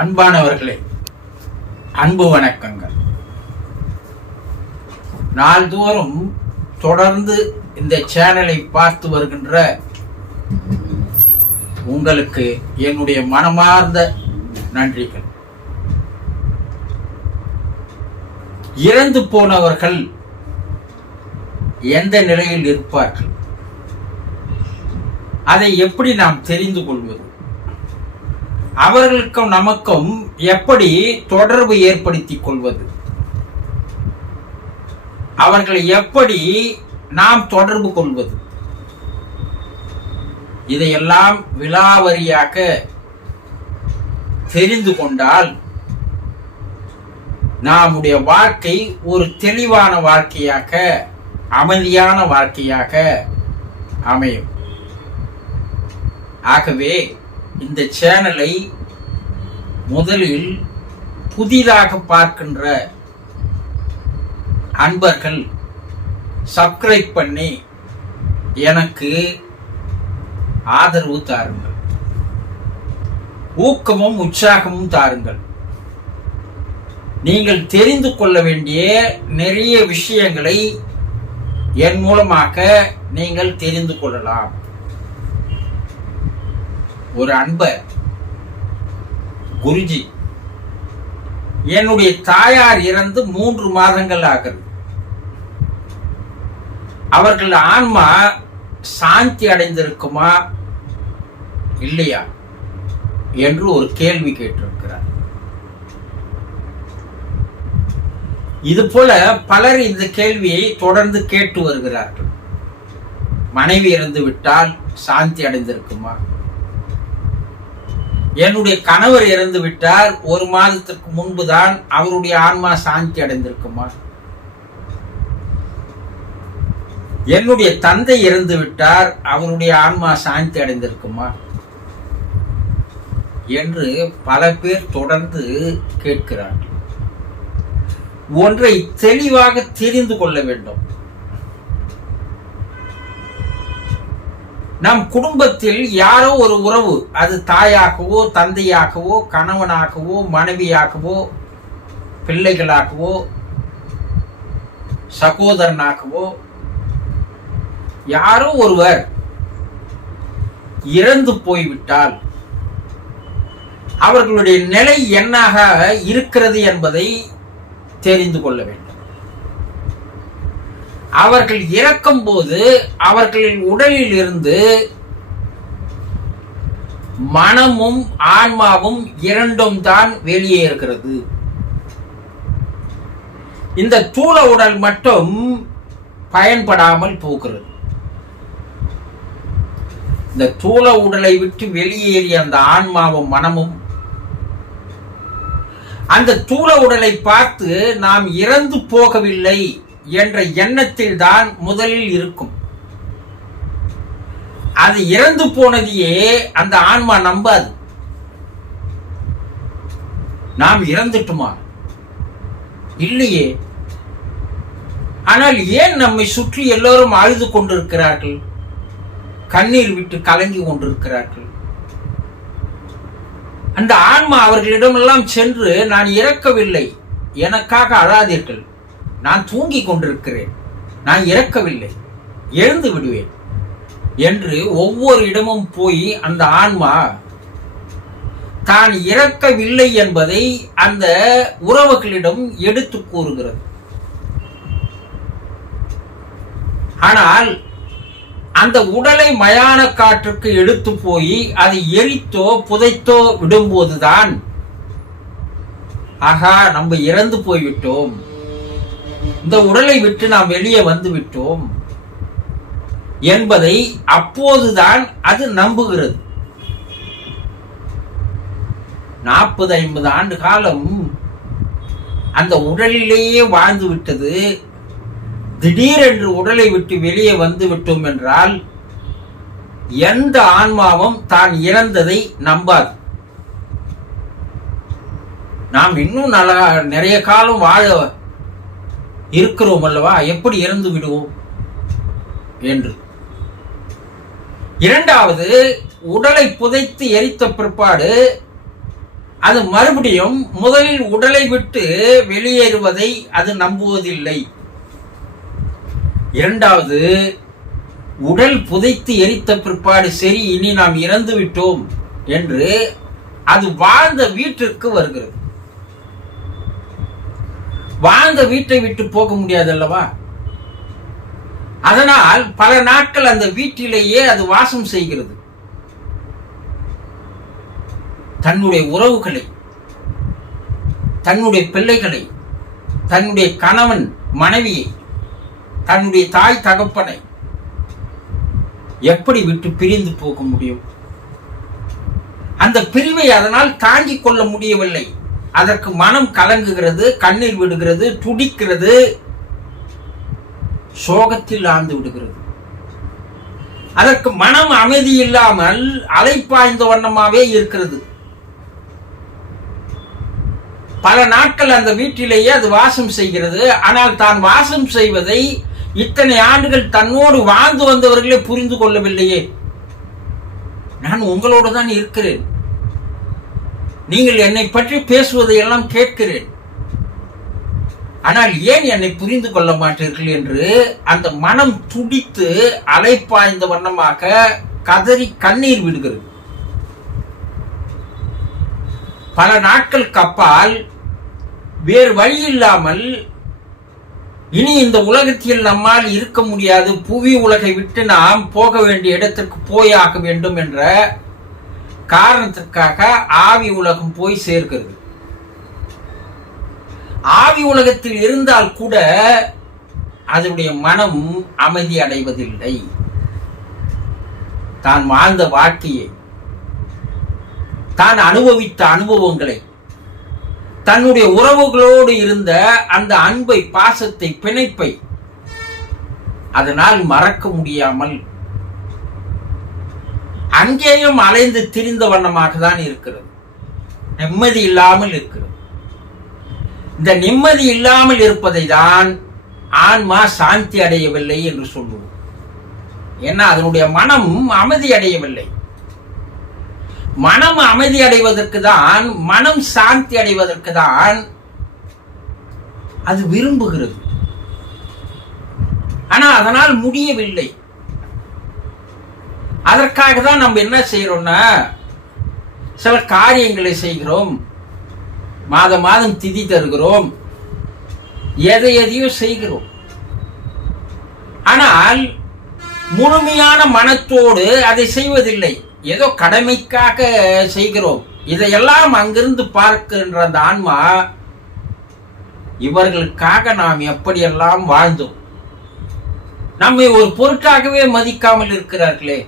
அன்பானவர்களே அன்பு வணக்கங்கள். நாள்தோறும் தொடர்ந்து இந்த சேனலை பார்த்து வருகின்ற உங்களுக்கு என்னுடைய மனமார்ந்த நன்றிகள். இறந்து போனவர்கள் எந்த நிலையில் இருப்பார்கள்? அதை எப்படி நாம் தெரிந்து கொள்வது? அவர்களுக்கும் நமக்கும் எப்படி தொடர்பு ஏற்படுத்திக் கொள்வது? அவர்களை எப்படி நாம் தொடர்பு கொள்வது? இதையெல்லாம் விலாவரியாக தெரிந்து கொண்டால் நம்முடைய வாழ்க்கை ஒரு தெளிவான வாழ்க்கையாக அமைதியான வாழ்க்கையாக அமையும். ஆகவே இந்த சேனலை முதலில் புதிதாக பார்க்கின்ற அன்பர்கள் சப்ஸ்கிரைப் பண்ணி எனக்கு ஆதரவு தாருங்கள். ஊக்கமும் உற்சாகமும் தாருங்கள். நீங்கள் தெரிந்து கொள்ள வேண்டிய நிறைய விஷயங்களை என் மூலமாக நீங்கள் தெரிந்து கொள்ளலாம். ஒரு அன்பர் குருஜி. என்னுடைய தாயார் இறந்து மூன்று மாதங்கள் ஆகிறது அவர்கள் ஆன்மா சாந்தி அடைந்திருக்குமா? இல்லையா? என்று ஒரு கேள்வி கேட்டிருக்கிறார். இது போல பலர் இந்த கேள்வியை தொடர்ந்து கேட்டு வருகிறார்கள். மனைவி இறந்து விட்டால் சாந்தி அடைந்திருக்குமா? என்னுடைய கணவர் இறந்து விட்டார். ஒரு மாதத்திற்கு முன்புதான் அவருடைய ஆன்மா சாந்தி அடைந்திருக்குமா? என்னுடைய தந்தை இறந்து விட்டார். அவருடைய ஆன்மா சாந்தி அடைந்திருக்குமா? என்று பல பேர் தொடர்ந்து கேட்கிறார்கள். ஒன்றை தெளிவாக தெரிந்து கொள்ள வேண்டும். நம் குடும்பத்தில் யாரோ ஒரு உறவு அது தாயாகவோ தந்தையாகவோ கணவனாகவோ மனைவியாகவோ பிள்ளைகளாகவோ சகோதரனாகவோ யாரோ ஒருவர் இறந்து போய்விட்டால் அவர்களுடைய நிலை என்னாக இருக்கிறது என்பதை தெரிந்து கொள்ள வேண்டும். அவர்கள் இறக்கும் போது அவர்களின் உடலில் இருந்து மனமும் ஆன்மாவும் இரண்டும் தான் வெளியே இருக்கிறது. இந்த தூள உடல் மட்டும் பயன்படாமல் போகிறது. இந்த தூள உடலை விட்டு வெளியேறிய அந்த ஆன்மாவும் மனமும் அந்த தூள உடலை பார்த்து நாம் இறந்து போகவில்லை. என்ற எண்ணத்தில் தான் முதலில் இருக்கும். அது இறந்து போனதையே அந்த ஆன்மா நம்பாது. நாம் இறந்துட்டுமா? இல்லையே. ஆனால் ஏன் நம்மை சுற்றி எல்லோரும் அழுது கொண்டிருக்கிறார்கள்? கண்ணீர் விட்டு கலங்கி கொண்டிருக்கிறார்கள். அந்த ஆன்மா அவர்களிடமெல்லாம் சென்று நான் இறக்கவில்லை. எனக்காக அழாதீர்கள். நான் தூங்கிக் கொண்டிருக்கிறேன். நான் இறக்கவில்லை. எழுந்து விடுவேன். என்று ஒவ்வொரு இடமும் போய் அந்த ஆன்மா தான் இறக்கவில்லை என்பதை அந்த உறவுகளிடம் எடுத்து கூறுகிறது. ஆனால் அந்த உடலை மயான காற்றுக்கு எடுத்து போய் அதை எரித்தோ புதைத்தோ விடும்போதுதான் ஆகா நம்ம இறந்து போய்விட்டோம். இந்த உடலை விட்டு நாம் வெளியே வந்து விட்டோம் என்பதை அப்போதுதான் அது நம்புகிறது. நாற்பது ஐம்பது ஆண்டு காலம் அந்த உடலிலேயே வாழ்ந்து விட்டது. திடீரென்று உடலை விட்டு வெளியே வந்து விட்டோம் என்றால் எந்த ஆன்மாவும் தான் இறந்ததை நம்பாது. நாம் இன்னும் நல்லா நிறைய காலம் வாழ இருக்கிறோம் அல்லவா? எப்படி இறந்து விடுவோம்? என்று. இரண்டாவது உடலை புதைத்து எரித்த பிற்பாடு அது மறுபடியும் முதலில் உடலை விட்டு வெளியேறுவதை அது நம்புவதில்லை. இரண்டாவது உடல் புதைத்து எரித்த பிற்பாடு சரி இனி நாம் இறந்து விட்டோம் என்று அது வாழ்ந்த வீட்டிற்கு வருகிறது. வாழ்ந்த வீட்டை விட்டு போக முடியாது அல்லவா அதனால் பல நாட்கள் அந்த வீட்டிலேயே அது வாசம் செய்கிறது. தன்னுடைய உறவுகளை தன்னுடைய பிள்ளைகளை தன்னுடைய கணவன் மனைவியை தன்னுடைய தாய் தகப்பனை எப்படி விட்டு பிரிந்து போக முடியும்? அந்த பிரிவை அதனால் தாங்கிக் கொள்ள முடியவில்லை. அதற்கு மனம் கலங்குகிறது கண்ணீர் விடுகிறது துடிக்கிறது. சோகத்தில் ஆழ்ந்து விடுகிறது. அதற்கு மனம் அமைதி இல்லாமல் அலைப்பாய்ந்த வண்ணமாவே இருக்கிறது. பல நாட்கள் அந்த வீட்டிலேயே அது வாசம் செய்கிறது. ஆனால் தான் வாசம் செய்வதை இத்தனை ஆண்டுகள் தன்னோடு வாழ்ந்து வந்தவர்களே புரிந்து கொள்ளவில்லையே. நான் உங்களோடு தான் இருக்கிறேன். நீங்கள் என்னை பற்றி பேசுவதை எல்லாம் கேட்கிறேன். ஆனால் ஏன் என்னை புரிந்து கொள்ள மாட்டீர்கள் என்று அந்த மனம் துடித்து அலைப்பாய்ந்த வண்ணமாக கதறி கண்ணீர் விடுகிறது. பல நாட்கள் கப்பால் வேறு வழி இல்லாமல் இனி இந்த உலகத்தில் நம்மால் இருக்க முடியாது. புவி உலகை விட்டு நாம் போக வேண்டிய இடத்திற்கு போயாக வேண்டும் என்ற காரணத்திற்காக ஆவி உலகம் போய் சேர்க்கிறது. ஆவி உலகத்தில் இருந்தால் கூட அதனுடைய மனம் அமைதி அடைவதில்லை. தான் வாழ்ந்த வாழ்க்கையை தான் அனுபவித்த அனுபவங்களை தன்னுடைய உறவுகளோடு இருந்த அந்த அன்பை பாசத்தை பிணைப்பை அதனால் மறக்க முடியாமல் அங்கேயும் அலைந்து திரிந்த வண்ணமாக தான் இருக்கிறது. நிம்மதி இல்லாமல் இருக்கிறது. இந்த நிம்மதி இல்லாமல் இருப்பதை தான் ஆன்மா சாந்தி அடையவில்லை என்று சொல்லுவோம். ஏன்னா அதனுடைய மனம் அமைதி அடையவில்லை. மனம் அமைதி அடைவதற்கு தான் மனம் சாந்தி அடைவதற்கு தான் அது விரும்புகிறது. ஆனா அதனால் முடியவில்லை. அதற்காக தான் நம்ம என்ன செய்கிறோம்னா சில காரியங்களை செய்கிறோம். மாதம் மாதம் திதி தருகிறோம். எதை எதையோ செய்கிறோம். ஆனால் முழுமையான மனத்தோடு அதை செய்வதில்லை. ஏதோ கடமைக்காக செய்கிறோம். இதையெல்லாம் அங்கிருந்து பார்க்கின்ற அந்த ஆன்மா இவர்களுக்காக நாம் எப்படியெல்லாம் வாழ்ந்தோம். நம்மை ஒரு பொருட்டாகவே மதிக்காமல் இருக்கிறார்களே.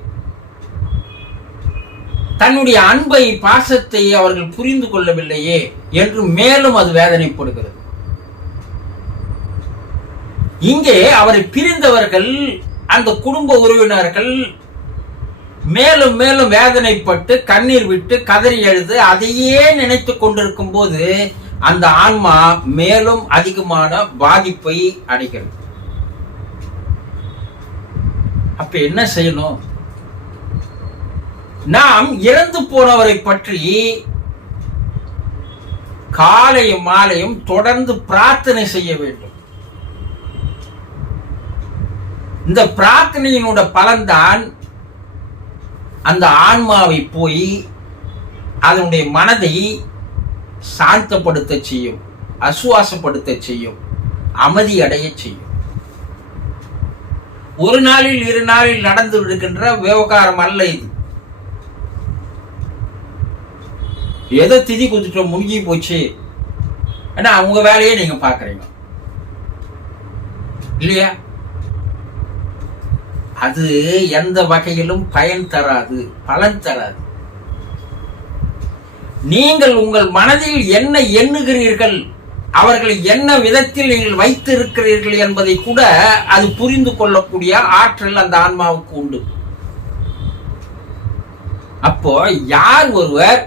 தன்னுடைய அன்பை பாசத்தை அவர்கள் புரிந்து கொள்ளவில்லையே என்று மேலும் அது வேதனைப்படுகிறது. இங்கே அவரை பிரிந்தவர்கள் அந்த குடும்ப உறவினர்கள் மேலும் மேலும் வேதனைப்பட்டு கண்ணீர் விட்டு கதறி எழுது அதையே நினைத்து கொண்டிருக்கும் போது அந்த ஆன்மா மேலும் அதிகமான பாதிப்பை அடைகிறது. அப்ப என்ன செய்யணும்? நாம் இறந்து போனவரை பற்றி காலையும் மாலையும் தொடர்ந்து பிரார்த்தனை செய்ய வேண்டும். இந்த பிரார்த்தனையினோட பலன்தான் அந்த ஆன்மாவை போய் அதனுடைய மனதை சாந்தப்படுத்த செய்யும் அசுவாசப்படுத்த செய்யும் அமைதி அடைய செய்யும். ஒரு நாளில் இரு நாளில் நடந்து விடுகின்ற விவகாரம் அல்ல இது. ஏதோ திதி குத்துட்டோம் முடிஞ்சு போச்சு. ஏன்னா அவங்க வேலையை நீங்க பாக்குறீங்க இல்லையா? அது எந்த வகையிலும் பயன் தராது பலன் தராது. நீங்கள் உங்கள் மனதில் என்ன எண்ணுகிறீர்கள் அவர்களை என்ன விதத்தில் நீங்கள் வைத்திருக்கிறீர்கள் என்பதை கூட அது புரிந்து கொள்ளக்கூடிய ஆற்றல் அந்த ஆன்மாவுக்கு உண்டு. அப்போ யார் ஒருவர்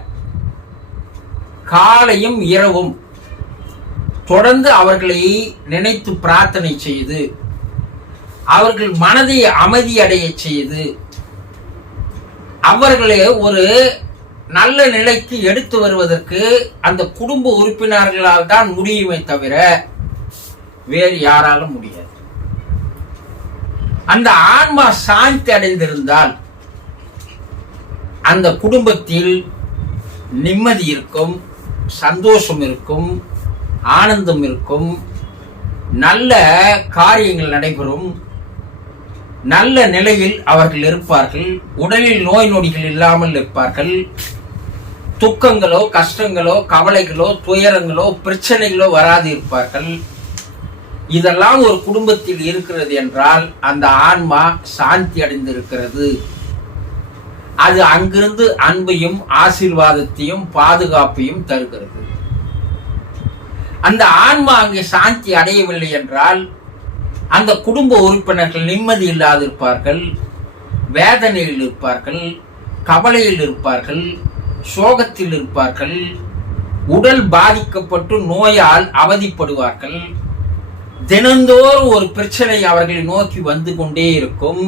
காலையும் இரவும். தொடர்ந்து அவர்களை நினைத்து பிரார்த்தனை செய்து அவர்கள் மனதை அமைதியடைய செய்து அவர்களை ஒரு நல்ல நிலைக்கு எடுத்து வருவதற்கு அந்த குடும்ப உறுப்பினர்களால் தான் முடியுமே தவிர வேறு யாராலும் முடியாது. அந்த ஆன்மா சாந்தி அடைந்திருந்தால் அந்த குடும்பத்தில் நிம்மதி இருக்கும். சந்தோஷம் இருக்கும் ஆனந்தம் இருக்கும் நல்ல காரியங்கள் நடைபெறும் நல்ல நிலையில் அவர்கள் இருப்பார்கள் உடலில் நோய் நொடிகள் இல்லாமல் இருப்பார்கள் துக்கங்களோ கஷ்டங்களோ கவலைகளோ துயரங்களோ பிரச்சனைகளோ வராது இருப்பார்கள். இதெல்லாம் ஒரு குடும்பத்தில் இருக்கிறது என்றால் அந்த ஆன்மா சாந்தி அடைந்திருக்கிறது. அது அங்கிருந்து அன்பையும் ஆசீர்வாதத்தையும் பாதுகாப்பையும் தருகிறது. அந்த ஆன்மா அங்கே சாந்தி அடையவில்லை என்றால் அந்த குடும்ப உறுப்பினர்கள் நிம்மதி இல்லாதிருப்பார்கள் வேதனையில் இருப்பார்கள் கவலையில் இருப்பார்கள் சோகத்தில் இருப்பார்கள் உடல் பாதிக்கப்பட்டு நோயால் அவதிப்படுவார்கள். தினந்தோறும் ஒரு பிரச்சனை அவர்களை நோக்கி வந்து கொண்டே இருக்கும்.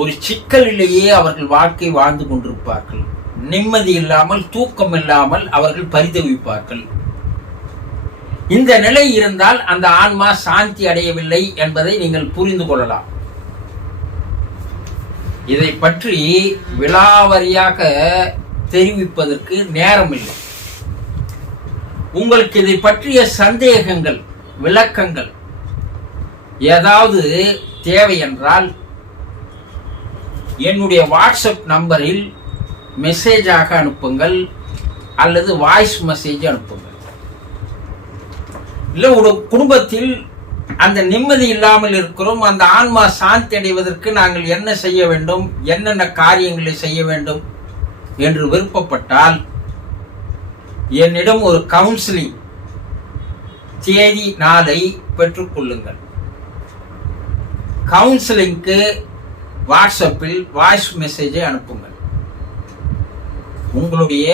ஒரு சிக்கலிலேயே அவர்கள் வாழ்க்கை வாழ்ந்து கொண்டிருப்பார்கள். நிம்மதி இல்லாமல் தூக்கம் இல்லாமல் அவர்கள் பரிதவிப்பார்கள். இந்த நிலை இருந்தால் அந்த ஆன்மா சாந்தி அடையவில்லை என்பதை நீங்கள் புரிந்து கொள்ளலாம். இதை பற்றி விலாவரியாக தெரிவிப்பதற்கு நேரம் இல்லை உங்களுக்கு இதை பற்றிய சந்தேகங்கள் விளக்கங்கள் ஏதாவது தேவை என்றால் என்னுடைய வாட்ஸ்அப் நம்பரில் மெசேஜாக அனுப்புங்கள் அல்லது வாய்ஸ் மெசேஜ் அனுப்புங்கள். இல்லை ஒரு குடும்பத்தில் அந்த நிம்மதி இல்லாமல் இருக்கிறோம் அந்த ஆன்மா சாந்தி அடைவதற்கு நாங்கள் என்ன செய்ய வேண்டும் என்னென்ன காரியங்களை செய்ய வேண்டும் என்று விருப்பப்பட்டால் என்னிடம் ஒரு கவுன்சிலிங் தேதி நாளை பெற்றுக்கொள்ளுங்கள் கவுன்சிலிங்க்கு வாட்ஸ்அப்பில் வாய்ஸ் மெசேஜை அனுப்புங்கள். உங்களுடைய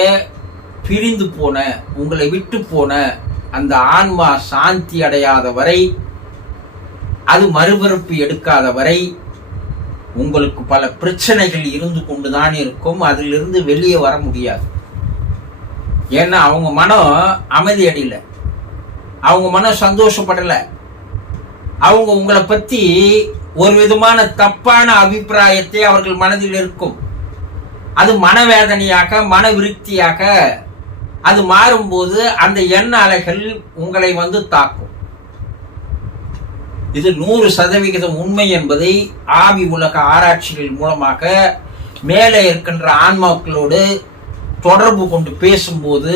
பிரிந்து போன உங்களை விட்டு போன அந்த ஆன்மா சாந்தி அடையாத வரை அது மறுபிறப்பு எடுக்காத வரை உங்களுக்கு பல பிரச்சனைகள் இருந்து கொண்டுதான் இருக்கும். அதிலிருந்து வெளியே வர முடியாது. ஏன்னா அவங்க மனம் அமைதி அடையில. அவங்க மனம் சந்தோஷப்படலை. அவங்க உங்களை பற்றி ஒரு விதமான தப்பான அபிப்பிராயத்தை அவர்கள் மனதில் இருக்கும். அது மனவேதனையாக மன விருத்தியாக அது மாறும்போது அந்த எண்ண அலைகள் உங்களை வந்து தாக்கும். இது நூறு சதவிகிதம் உண்மை என்பதை ஆவி உலக ஆராய்ச்சிகள் மூலமாக மேலே இருக்கின்ற ஆன்மாக்களோடு தொடர்பு கொண்டு பேசும்போது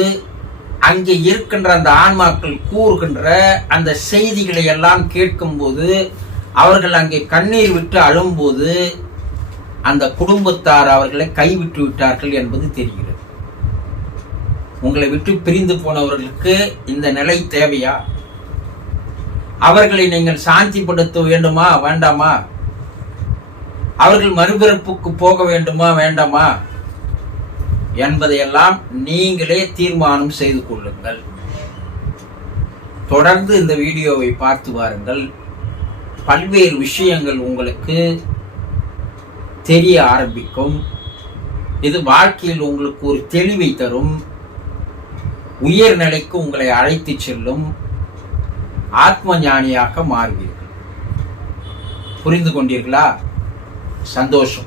அங்கே இருக்கின்ற அந்த ஆன்மாக்கள் கூறுகின்ற அந்த செய்திகளை எல்லாம் கேட்கும்போது அவர்கள் அங்கே கண்ணீர் விட்டு அழும்போது அந்த குடும்பத்தார் அவர்களை கைவிட்டு விட்டார்கள் என்பது தெரிகிறது. உங்களை விட்டு பிரிந்து போனவர்களுக்கு இந்த நிலை தேவையா? அவர்களை நீங்கள் சாந்திப்படுத்த வேண்டுமா வேண்டாமா? அவர்கள் மறுபிறப்புக்கு போக வேண்டுமா வேண்டாமா? என்பதையெல்லாம் நீங்களே தீர்மானம் செய்து கொள்ளுங்கள். தொடர்ந்து இந்த வீடியோவை பார்த்து வாருங்கள். பல்வேறு விஷயங்கள் உங்களுக்கு தெரிய ஆரம்பிக்கும். இது வாழ்க்கையில் உங்களுக்கு ஒரு தெளிவை தரும். உயர்நிலைக்கு உங்களை அழைத்து செல்லும் ஆத்ம ஞானியாக மாறுவீர்கள். புரிந்து கொண்டீர்களா? சந்தோஷம்.